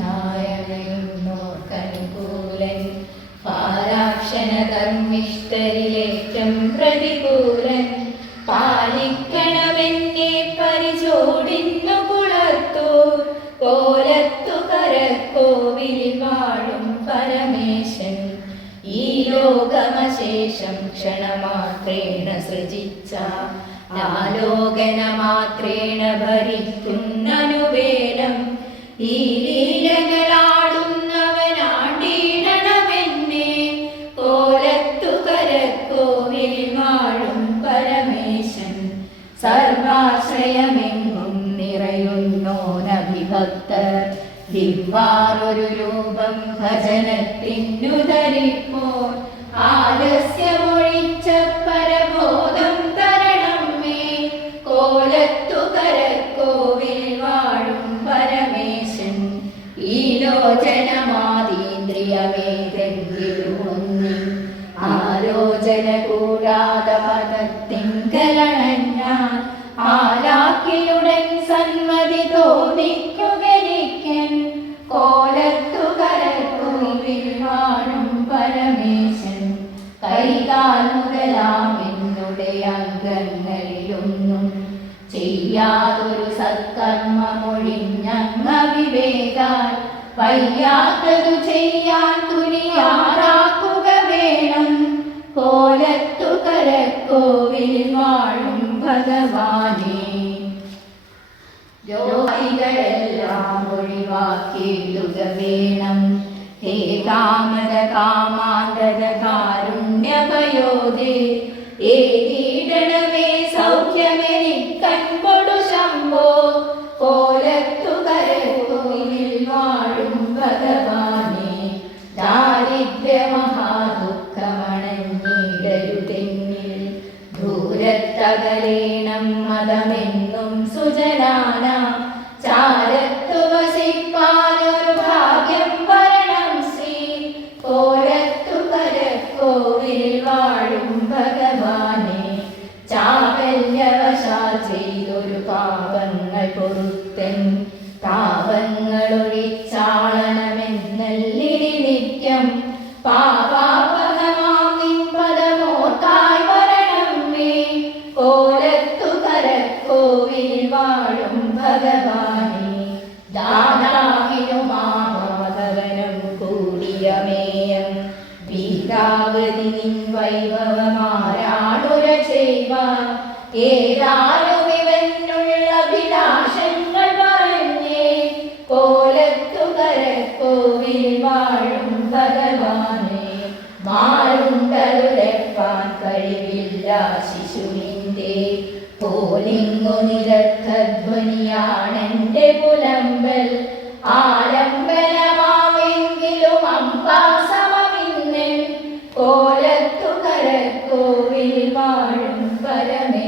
നായകനുന്നോർക്കനുകൂലൻ പാരാക്ഷണ ധർമ്മിഷ്ഠരിലേറ്റം പ്രതികൂലൻ പാലിക്കണമെന്നെ പരിചോടിന്നു കുളത്തു കോലത്തു കരക്കോവിലിൽ വാഴും പരമേശൻ. ഈ ലോകമശേഷം ക്ഷണമാത്രേണ സൃജിച്ച. ആലോകന മാത്രേണ ഭരിക്കുന്നനുവേലം ഈ സർവാശ്രയമെങ്ങും നിറയുന്നോനഭിഭക്തർ ദിവാറൊരു രൂപം ഭജനത്തിനു ധരിപ്പോൾ ആലസ്യമൊഴിച്ച പരബോധം തരണം മേ കോലത്തു കരക്കോവിൽ വാഴും പരമേശൻ. ഈ ലോചനമാതീന്ദ്രിയമേതെങ്കിലുമൊന്നി തോന്നിക്കുകനിക്കൻ കോലത്തു കരക്കോവിൽ വാഴും പരമേശൻ. കൈകാൽ മുതലാം എന്നുടെ അംഗങ്ങളിലൊന്നും ചെയ്യാതൊരു സത്കർമ്മമൊഴിഞ്ഞങ്ങ വിവേകാൽ വയ്യാത്തതു ചെയ്യാൻ തുനിയാറാക്കുക വേണം. കോലത്തു കരക്കോവിൽ വാഴും ഭഗവാനേ. രോഗികളെല്ലാം ഒഴിവാക്കിയിടുക വേണം ഹേ കാമത കാമാന്തര കാരുണ്യപയോധേ ഏകീടണമേ സൗഖ്യമെനിക്കൻപൊടു ശംഭോ. കോലത്തു കരകോവിൽ വാഴും ഭഗവാനെ ദാരിദ്ര്യ മഹാദുഃഖമണഞ്ഞിടരുതെന്നിൽ ദൂരത്തകലേണം കരക്കോവിൽ വാഴും ഭഗവാനെ ചാവല്യവശാൽ ചെയ്തൊരു പാപങ്ങൾ പൊറുത്തൻ പാപങ്ങളൊഴിച്ചാളണമെന്നല്ലിടി നിത്യം. പാപാപകമാം നിൻ പദമോർക്കായി വരണം മേ കോലത്തു കരക്കോവിൽ വാഴും ഭഗവാനെ നിൻ വൈഭവമാരാടുര ചെയ്യുവാൻ ഏതാനും അഭിലാഷങ്ങൾ പറഞ്ഞേ കോലത്തു കരക്കോവിൽ വാഴും ഭഗവാനെ. മാറുണ്ടലുരപ്പാൻ കഴിവില്ല ശിശുവിന്റെ പോലിങ്ങു നിരർത്ഥധ്വനിയാണെന്റെ വാഴും പരമേ